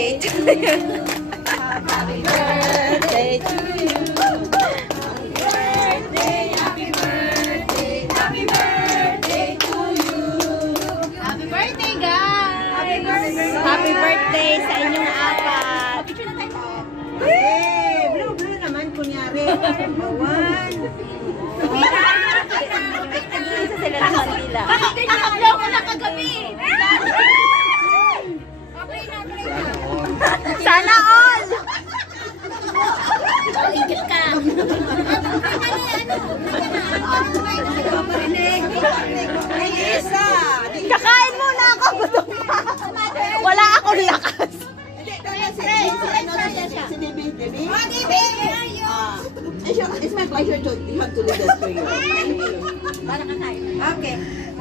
birthday to you. Happy birthday to you. Happy birthday, happy birthday to you. Happy birthday, guys! Happy birthday sa inyong apat. Blue naman, kunyari. One. Isa sila ng kandila. Nakablow ko na kagabi! Sana all! Ingit ka! Ay, isa. Kakain muna ako, gutom pa. Wala akong lakas. Si Bibi. It's my pleasure to have to lead us for you. Okay.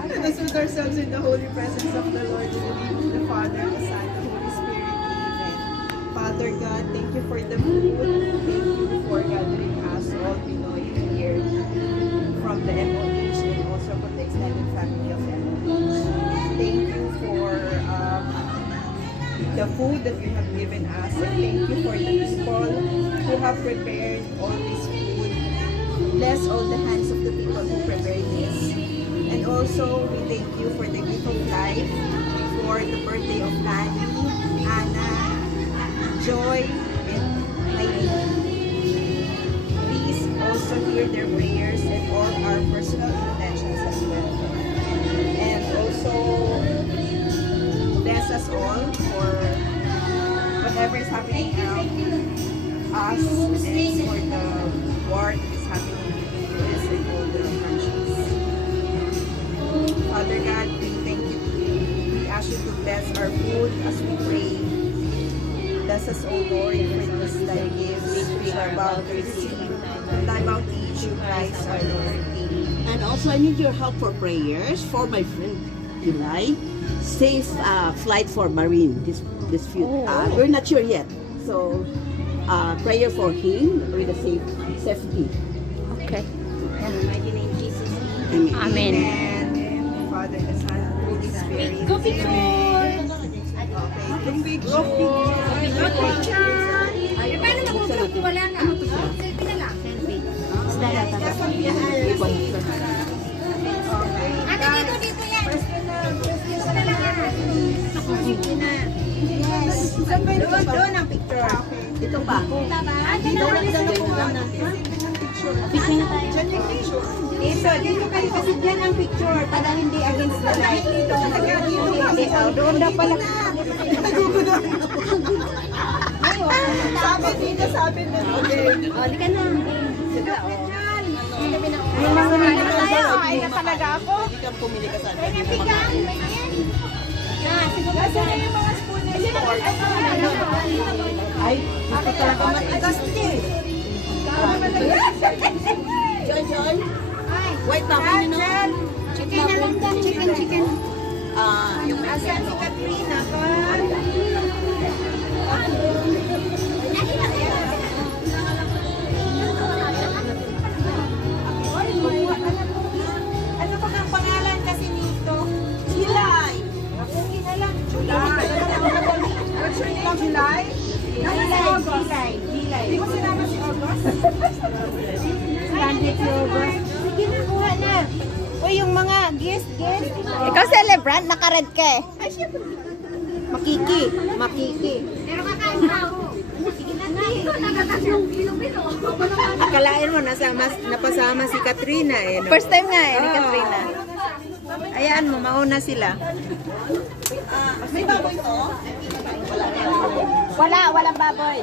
Let us put ourselves in the holy presence of the Lord, in the name of the Father, the Son, the Holy Spirit. Amen. Father God, thank you for the food. Thank you for gathering us all Pinoy here from the MOH and also from the extended family of MOH. Thank you for the food that you have given us, and thank you for the people who have prepared all this food. Bless all the hands of the people who prepared this. And also, we thank you for the gift of life, for the birthday of Lani, Anna, Joy, and Maylene. Please also hear their prayers and all our personal intentions as well. And also, bless us all for whatever is happening around us and for the war that is happening in the US and all the countries. Father God, we thank you. We ask you to bless our food as we pray. Bless us, O Lord, for this thy gifts we are about to receive. And thy bounty through Christ our Lord. Amen. And also, I need your help for prayers for my friend Eli. Safe flight for Marine. This few. We're not sure yet. So, prayer for him with a safety. Okay. Amen. Amen. And Father, the Son, and the Holy Spirit. Go picture! Okay, the picture. Ay, paano mag-group? Wala na. Selfie na lang. Selfie. Ate, dito yan. Dito na lang. Sige na. Yes. Doon ang picture. Ito pa. Ate, na lang. Dito kayo kasi dyan ang picture para hindi against the light. Hindi, doon na pala. Sabi na. Okay. Hindi ka na. Yung mga Ay, na talaga ako. ay, gusto talaga matigas din. John, wait na ako nyo. Chicken na lang dyan. Chicken. Yung asa si Katrina pa. Ano ba ang pangalan kasi nito? July. Okay na lang. July. July? July. Hindi mo sinama si August? Sige na, kuha na. Uy, yung mga guest. Ikaw celebrant, naka-red ka eh. Makiki. Pero kakain na ako. Sige na. Akalain mo, napasama si Katrina eh. No? First time nga eh, ni Katrina. Ayan mo, mauna sila. May baboy to? Walang baboy.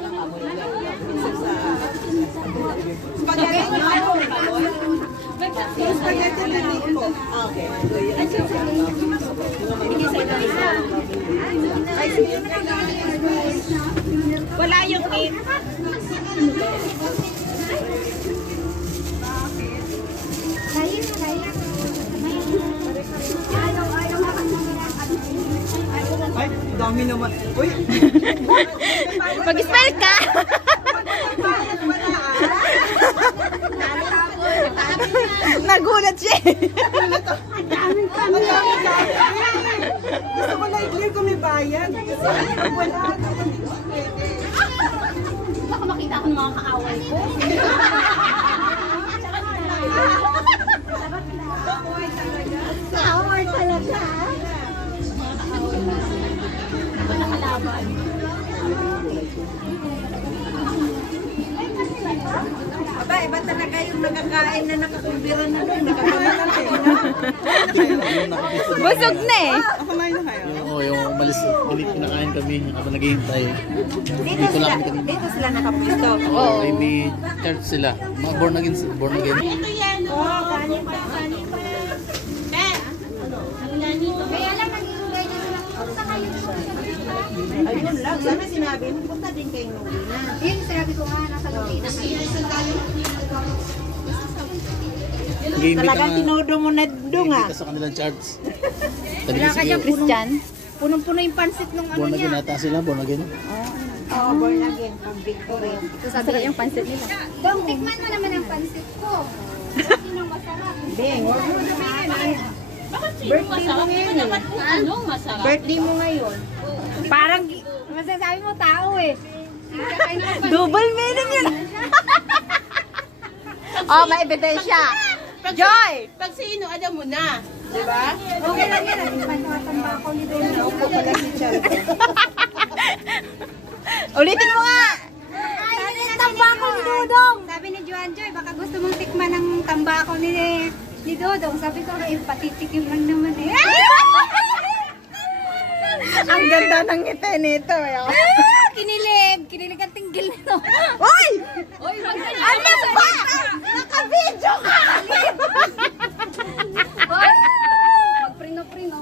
Spaghetti nyo ano? Spaghetti na dito. Okay. Wala yung cake. Ay, dami naman. Uy! Mag-spell ka! Nagulat siya. Gusto ko na i-clear kung may bayad. Kasi wala. kaaway ko. Kaaway talaga. Aba, iba talaga yung nagkakain na nakakumbira na doon. Nakakamalan Busog na eh. Oo, yung umalis, kinakain kami habang naghihintay. Dito lang kami. Dito sila nakapwesto. Oo, may church sila. Mga born again. Kaya lang nag-iulay na sila. Punta kayo sa Ayun lang. Sana sinabi mo, punta din kayo nung una. Yun, sinabi ko nga, nasa Lugina kayo. Talagang tinodo mo na doon ah. Sa kanilang church. Wala ka dyan, Christian. punong-puno yung pansit nung ano Born again niya. ata sila, born again. Oo, born again. From victory. Ito sabi yung pansit nila. Dong, tikman mo naman ang pansit ko. Sinong masarap? Bing, huwag mo sabihin. Birthday mo ngayon eh. Birthday mo ngayon. Parang, masasabi mo tao eh. Kakain mo pansit. Double meaning yun. Oh, may ebidensya. Joy! Pag sino, alam mo na. Diba? Okay lang yan. Panwatamba ako ni Dong. Naupo pala si Charlie. Ulitin mo nga. Sabi ng tambako ni Dodong. Sabi ni Juan Joy, baka gusto mong tikman ng tambako ni Dodong. Sabi ko, patitikim lang naman eh. Ang ganda ng ngiti nito. Kinilig! Kinilig ang tinggil nito. Hoy! Oy, wag ka Ano ba? Naka-video ka! Hoy! Magprino-prino.